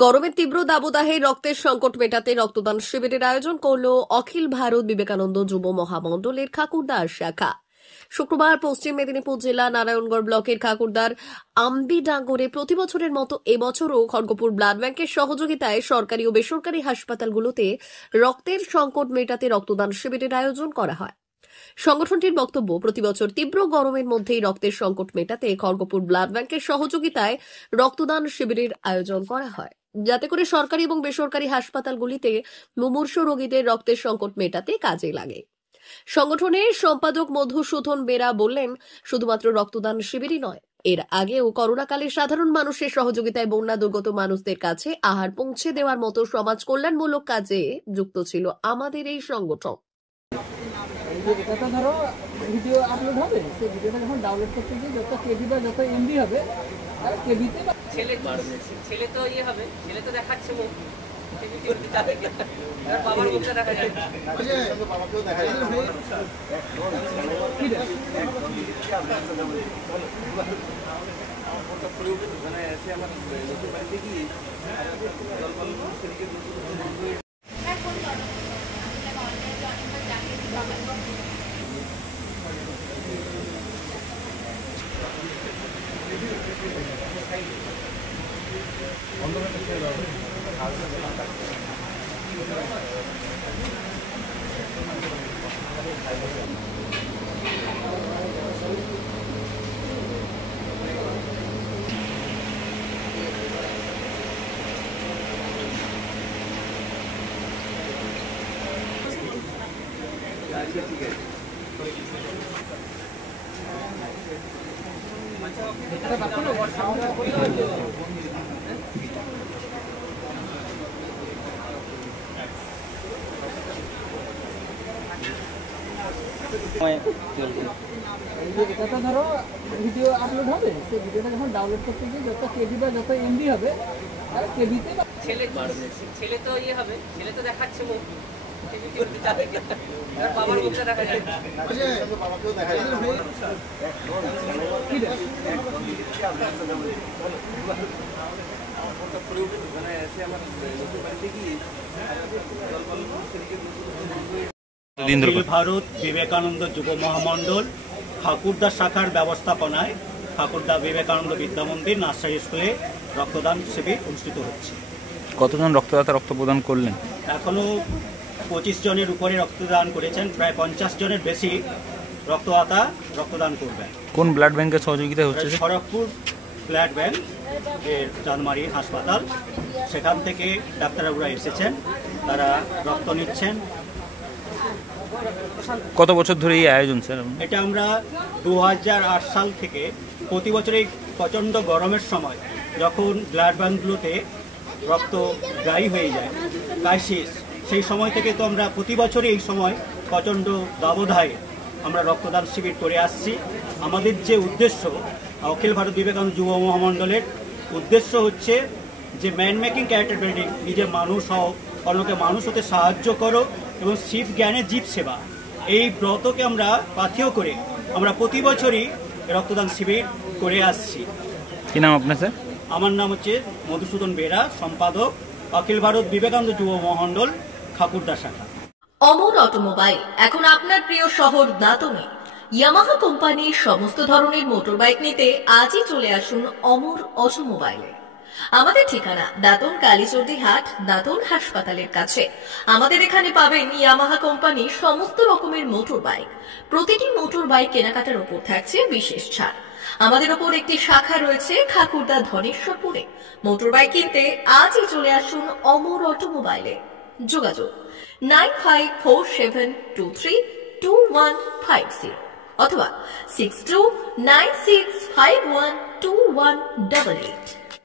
গরমের তীব্র দাবদাহে রক্তের সংকট মেটাতে রক্তদান শিবিরের আয়োজন করল অখিল ভারত বিবেকানন্দ যুব মহামণ্ডলের খাকুরদার শাখা। শুক্রবার পশ্চিম মেদিনীপুর জেলা নারায়ণগড় ব্লকের খাকুরদার আম্বিডাঙ্গরে প্রতি বছরের মতো এবছরও খড়গপুর ব্লাড ব্যাংকের সহযোগিতায় সরকারি ও বেসরকারি হাসপাতালগুলোতে রক্তের সংকট মেটাতে রক্তদান শিবিরের আয়োজন করা হয়। সংগঠনটির বক্তব্য, প্রতি বছর তীব্র গরমের মধ্যেই রক্তের সংকট মেটাতে খড়গপুর ব্লাড ব্যাংকের সহযোগিতায় রক্তদান শিবিরের আয়োজন করা হয়, যাতে করে সরকারি এবং বেসরকারি হাসপাতালগুলিতে মুমূর্ষু রোগীদের রক্তের সংকট মেটাতে কাজে লাগে। সংগঠনের সম্পাদক মধুসূদন বেরা বললেন, শুধুমাত্র রক্তদান শিবিরই নয়, এর আগেও করোনাকালে সাধারণ মানুষের সহযোগিতায় বন্যা দুর্গত মানুষদের কাছে আহার পৌঁছে দেওয়ার মতো সমাজ কল্যাণমূলক কাজে যুক্ত ছিল আমাদের এই সংগঠন। এটা তো ধরো ভিডিও আপলোড হবে, সেই ভিডিওটা যখন ডাউনলোড করতে গিয়ে যত কেবি বা যত এমবি হবে আর কেবিতে ছেলে তো ইয়ে হবে, ছেলে তো দেখাচ্ছে মুখ, বাবার মুখটা দেখা যায়, বাবাকেও দেখা যায়। এটা তো ধরো ভিডিও আপলোড হবে, সেই ভিডিওটা যখন ডাউনলোড করতে গিয়ে যত কেবি বা যত এমবি হবে আর কেবিতে ছেলে তো ইয়ে হবে, ছেলে তো দেখাচ্ছে মুখ, বাবার মুখটা দেখা যায়, বাবাকেও দেখা যায়। অখিল ভারত বিবেকানন্দ যুব মহামণ্ডল খাকুরদা শাখার ব্যবস্থাপনায় খাকুরদা বিবেকানন্দ বিদ্যা মন্দির নার্সারি স্কুলে রক্তদান শিবির অনুষ্ঠিত হচ্ছে। কতজন রক্তদাতা রক্ত প্রদান করলেন? এখনো 25 জনের উপরে রক্তদান করেছেন, প্রায় 50 জনের বেশি রক্তদাতা রক্তদান করবেন। কোন ব্লাড ব্যাংকের সহযোগিতা হচ্ছে? খড়গপুর ব্লাড ব্যাংক এর চাঁদমারি হাসপাতাল, সেখান থেকে ডাক্তারবাবুরা এসেছেন, তারা রক্ত নিচ্ছেন। কত বছর ধরে এই আয়োজন স্যার? এটা আমরা 2008 সাল থেকে প্রতি বছর এই প্রচণ্ড গরমের সময় যখন ব্লাড ব্যাঙ্কগুলোতে রক্ত ড্রাই হয়ে যায়, ক্রাইসিস, সেই সময় থেকে তো আমরা প্রতি বছরই এই সময় প্রচণ্ড দাবদাহে আমরা রক্তদান শিবির করে আসছি। আমাদের যে উদ্দেশ্য, অখিল ভারত বিবেকানন্দ যুব মহামণ্ডলের উদ্দেশ্য হচ্ছে যে ম্যান মেকিং ক্যারেক্টার বিল্ডিং, নিজে মানুষ হও, অন্যকে মানুষ হতে সাহায্য করো এবং শিব জ্ঞানে জীব সেবা, এই ব্রতকে আমরা পাথেয় করে আমরা প্রতি বছরই রক্তদান শিবির করে আসছি। কি নাম আপনার স্যার? আমার নাম হচ্ছে মধুসূদন বেরা, সম্পাদক, অখিল ভারত বিবেকানন্দ যুব মহামণ্ডল খাকুরদা শাখা। অমর অটোমোবাইল এখন আপনার প্রিয় শহর দাঁতনে। ইয়ামাহা কোম্পানির সমস্ত ধরনের মোটর বাইক নিতে আজই চলে আসুন অমর অটোমোবাইলে। আমাদের ঠিকানা দাঁতন কালীচর্দি হাট, দাঁতন হাসপাতালের কাছে। আমাদের এখানে পাবেন ইয়ামাহা কোম্পানির সমস্ত রকমের মোটর বাইক। প্রতিটি মোটর বাইক কেনাকাটার উপর থাকছে বিশেষ ছাড়। আমাদের ওপর একটি শাখা রয়েছে খাকুরদা ধনেশ্বরপুরে। মোটর বাইক কিনতে আজই চলে আসুন অমর অটোমোবাইলে। যোগাযোগ 9547232150 অথবা 6296512188।